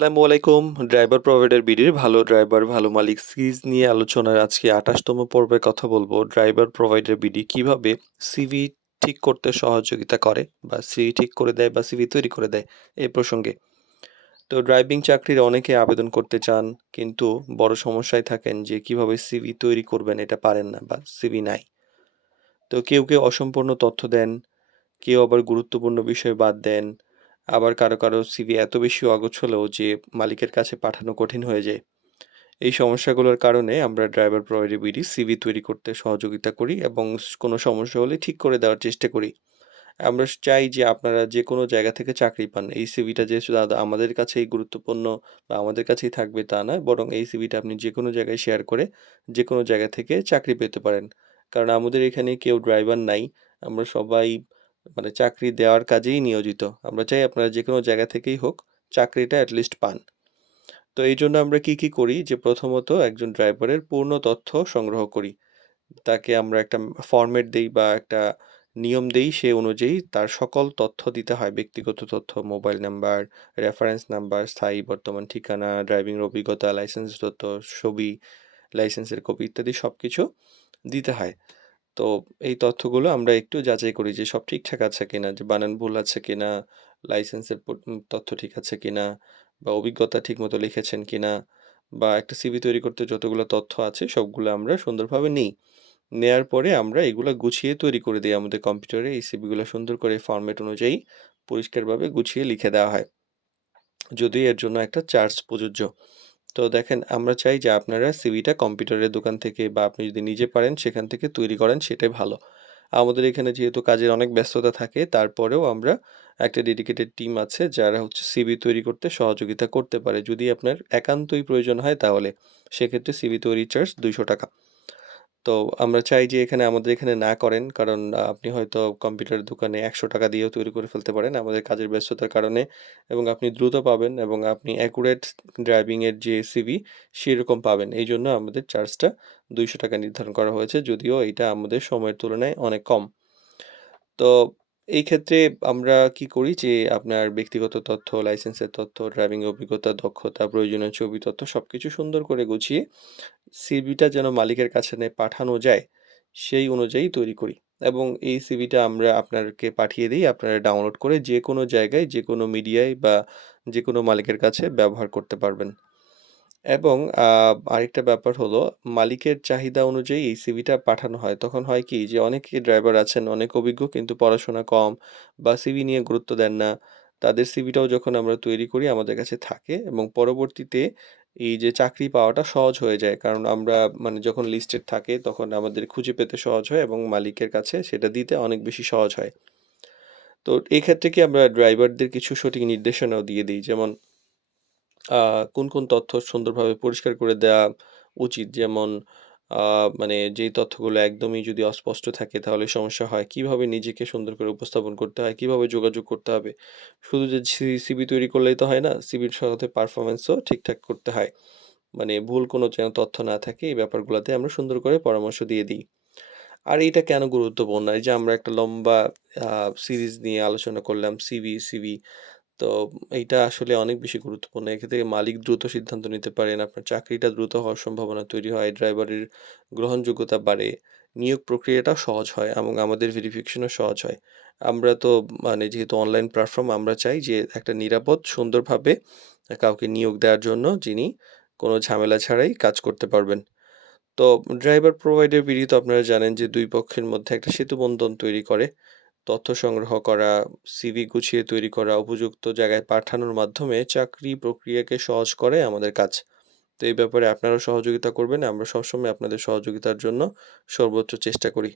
আসসালামু আলাইকুম। Driver provider বিডির ভালো ড্রাইভার ভালো মালিক সিরিজ নিয়ে আলোচনার আজকে ২৮তম পর্বে কথা বলবো। ড্রাইভার প্রোভাইডার বিডি কিভাবে সিভি ঠিক করতে সহযোগিতা করে বা সিভি ঠিক করে দেয় বা সিভি তৈরি করে দেয় এই প্রসঙ্গে। তো ড্রাইভিং চাকরির অনেকে আবেদন করতে চান কিন্তু বড় সমস্যায় থাকেন যে কিভাবে সিভি তৈরি করবেন এটা পারেন না বা সিভি নাই। তো কেউ অসম্পূর্ণ তথ্য দেন, কেউ আবার গুরুত্বপূর্ণ বিষয় বাদ দেন। আবার কারো সিভি এত বেশি অগোছালো যে মালিকের কাছে পাঠানো কঠিন হয়ে যায়। এই সমস্যাগুলোর কারণে আমরা ড্রাইভার প্রোভাইডার সিভি তৈরি করতে সহযোগিতা করি এবং কোনো সমস্যা হলে ঠিক করে দেওয়ার চেষ্টা করি। আমরা চাই যে আপনারা যেকোনো জায়গা থেকে চাকরি পান। এই সিভিটা যে শুধু আমাদের কাছেই গুরুত্বপূর্ণ বা আমাদের কাছেই থাকবে তা নয়। বরং এই সিভিটা আপনি যেকোনো জায়গায় শেয়ার করে যেকোনো জায়গা থেকে চাকরি পেতে পারেন। কারণ আমাদের এখানে কেউ ড্রাইভার নাই। আমরা সবাই মানে চাকরি দেওয়ার কাজেই নিয়োজিত। আমরা চাই আপনারা যেকোনো জায়গা থেকেই হোক চাকরিটা এট লিস্ট পান। তো এইজন্য আমরা কি করি যে প্রথমত একজন ড্রাইভারের পূর্ণ তথ্য সংগ্রহ করি। তাকে আমরা একটা ফরমেট দেই বা একটা নিয়ম দেই সে অনুযায়ী তার সকল তথ্য দিতে হয়। ব্যক্তিগত তথ্য, মোবাইল নাম্বার, রেফারেন্স নাম্বার, স্থায়ী বর্তমান ঠিকানা, ড্রাইভিং এর অভিজ্ঞতা, লাইসেন্স তথ্য, ছবি, লাইসেন্সের কপি ইত্যাদি সবকিছু দিতে হয়। তো এই তথ্যগুলো আমরা একটু যাচাই করি যে সব ঠিকঠাক আছে কিনা, যে বানান ভুল আছে কিনা, লাইসেন্সের তথ্য ঠিক আছে কিনা বা অভিজ্ঞতা ঠিকমতো লিখেছেন কিনা বা একটা সিভি তৈরি করতে যতগুলো তথ্য আছে সবগুলো আমরা সুন্দরভাবে নিই। নেয়ার পরে আমরা এগুলা গুছিয়ে তৈরি করে দেই আমাদের কম্পিউটারে। এই সিভিগুলা সুন্দর করে ফরম্যাট অনুযায়ী পরিষ্কারভাবে গুছিয়ে লিখে দেওয়া হয়। যদিও এর জন্য একটা চার্জ প্রযোজ্য। তো দেখেন আমরা চাই যে আপনারা সিভিটা কম্পিউটারের দোকান থেকে বা আপনি যদি নিজে পারেন সেখান থেকে তৈরি করেন সেটাই ভালো। আমাদের এখানে যেহেতু কাজের অনেক ব্যস্ততা থাকে তারপরেও আমরা একটা ডেডিকেটেড টিম আছে যারা হচ্ছে সিভি তৈরি করতে সহযোগিতা করতে পারে। যদি আপনার একান্তই প্রয়োজন হয় তাহলে সেক্ষেত্রে সিভি তৈরির চার্জ ৳২০০। তো আমরা চাই যে আমাদের এখানে না করেন। কারণ আপনি হয়তো কম্পিউটারের দোকানে ৳১০০ দিয়েও তৈরি করে ফেলতে পারেন। আমাদের কাজের ব্যস্ততার কারণে এবং আপনি দ্রুত পাবেন এবং আপনি অ্যাকুরেট ড্রাইভিং এর যে সিভি সেরকম পাবেন। এইজন্য আমাদের চার্জটা ৳২০০ নির্ধারণ করা হয়েছে। যদিও এইটা আমাদের সময়ের তুলনায় অনেক কম। তো এই ক্ষেত্রে আমরা কি করি যে আপনার ব্যক্তিগত তথ্য, লাইসেন্সের তথ্য, ড্রাইভিং অভিজ্ঞতা, দক্ষতা, প্রয়োজনীয় ছবি তথ্য সবকিছু সুন্দর করে গুছিয়ে সিভিটা যেন মালিকের কাছে পাঠানো যায়, সেই অনুযায়ী তৈরি করি। এবং এই সিভিটা আমরা আপনাকে পাঠিয়ে দেই। আপনারা ডাউনলোড করে যেকোনো জায়গায়, যেকোনো মিডিয়ায় বা যেকোনো মালিকের কাছে ব্যবহার করতে পারবেন। এবং আরেকটা ব্যাপার হলো মালিকের চাহিদা অনুযায়ী এই সিভিটা পাঠানো হয়। তখন হয় কি যে অনেকে ড্রাইভার আছেন অনেক অভিজ্ঞ কিন্তু পড়াশোনা কম বা সিভি নিয়ে গুরুত্ব দেন না। তাদের সিভিটাও যখন আমরা তৈরি করি আমাদের কাছে থাকে এবং পরবর্তীতে এই যে চাকরি পাওয়াটা সহজ হয়ে যায়। কারণ আমরা মানে যখন লিস্টেড থাকে তখন আমাদের খুঁজে পেতে সহজ হয় এবং মালিকের কাছে সেটা দিতে অনেক বেশি সহজ হয়। তো এক্ষেত্রে কি আমরা ড্রাইভারদের কিছু সঠিক নির্দেশনাও দিয়ে দিই। যেমন কোন তথ্য সুন্দরভাবে পরিষ্কার করে দেয়া উচিত। যেমন আ মানে যেই তথ্যগুলো একদমই যদি অস্পষ্ট থাকে তাহলে সমস্যা হয়। কিভাবে নিজেকে সুন্দর করে উপস্থাপন করতে হয়, কিভাবে যোগাযোগ করতে হবে। শুধু যে সিভি তৈরি করলেই তো হয় না, সিভির সাথে পারফরম্যান্সও ঠিকঠাক করতে হয়। মানে ভুল কোনো যেন তথ্য না থাকে এই ব্যাপারগুলাতে আমরা সুন্দর করে পরামর্শ দিয়ে দিই। আর এইটা কেন গুরুত্বপূর্ণ? এই যে আমরা একটা লম্বা আ সিরিজ নিয়ে আলোচনা করলাম সিভি। তো এইটা আসলে অনেক বেশি গুরুত্বপূর্ণ। এক্ষেত্রে মালিক দ্রুত সিদ্ধান্ত নিতে পারেন। আপনার চাকরিটা দ্রুত হওয়ার সম্ভাবনা তৈরি হয়। ড্রাইভারের গ্রহণযোগ্যতা বাড়ে। নিয়োগ প্রক্রিয়াটাও সহজ হয় এবং আমাদের ভেরিফিকেশনও সহজ হয়। আমরা তো মানে যেহেতু অনলাইন প্ল্যাটফর্ম আমরা চাই যে একটা নিরাপদ সুন্দরভাবে কাউকে নিয়োগ দেওয়ার জন্য যিনি কোনো ঝামেলা ছাড়াই কাজ করতে পারবেন। তো ড্রাইভার প্রোভাইডার বিডি তো আপনারা জানেন যে ২ পক্ষের মধ্যে একটা সেতুবন্ধন তৈরি করে। তথ্য সংগ্রহ করা, সিভি গুছিয়ে তৈরি করা, উপযুক্ত জায়গায় পাঠানোর মাধ্যমে চাকরি প্রক্রিয়াকে সহজ করে আমাদের কাজ। তো এই ব্যাপারে আপনারাও সহযোগিতা করবেন। আমরা সবসময় আপনাদের সহযোগিতার জন্য সর্বোচ্চ চেষ্টা করি।